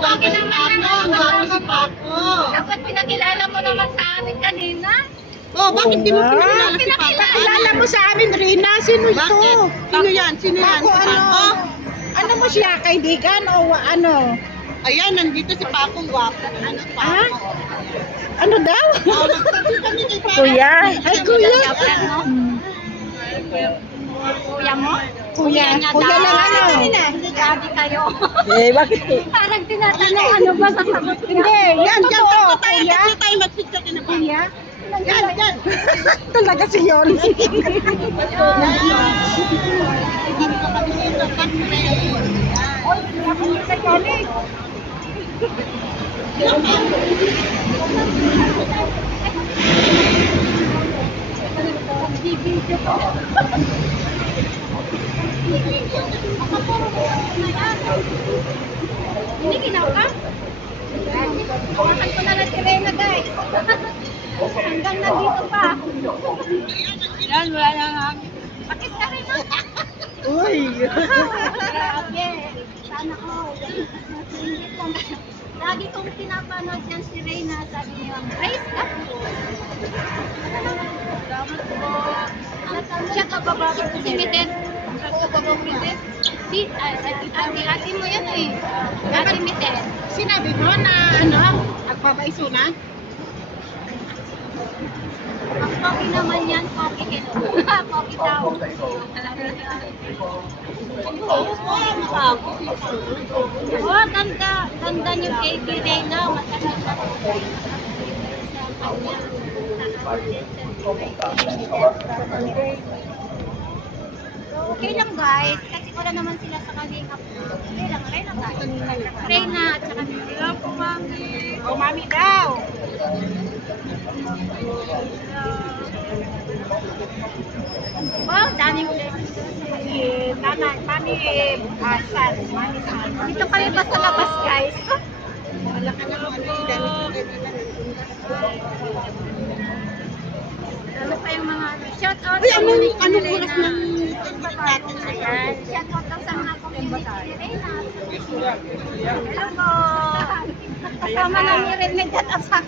gwapo si Paco. Dapat pinakilala mo naman sa amin kanina. Oh, bakit di mo pinakilala si Paco? Pinakilala mo sa amin, Rina. Sino ito? Bakit? Sino yan? Sino yan? Paco, Si Paco? ano mo siya, kaibigan o ano? Ayan, nandito si Paco, gwapo. Ano, Ha? Paco? Ano daw? Oh, nagsabi kami ni Paco. Kuya. Ay, kuya. Kuya mo? Kuya. Kuya lang ano? Grabe kayo. Eh, bakit? Parang tinatanong ano ba sa sagot ko. Hindi, yan Yan, totoo. tayo, Kuya. dito tayo mag-picture ka na Paco. Kuya. Yan, yan. Talaga si Yon. Hindi ginaw ka? Hawakan ko na lang si Reyna, guys. Hanggang nandito pa. Yan, wala na nga. Pakis ka rin, ha? Uy. Grabe. Sana all. Lagi kong pinapanood yan si Reyna. Sabi niya, praise God po. Salamat po. Siya ka ba si Miten? Oo, baba Miten. Si, ate mo yan eh. Ate Miten. Sinabi mo na ano, agbabaisunan? Ang pogi naman yan, pogi kino. Pogi daw. Oh, ganda. Ganda niyo kay Reyna. Matagal na po. Okay lang guys, kasi wala naman sila sa kalinga po. Okay lang, Reyna guys. Reyna at saka Reyna po, mami. O, mami daw. Wow, daming blessings. Si nanay, mami, San, mami San. Dito kami ba sa labas guys? Wala ka na mga dami. Ano pa yung mga shout out Uy, sa anong community ni oras Reyna. ng Ayan, shout out daw sa mga community ni Reyna. Hello po. Kasama namin rin may data sa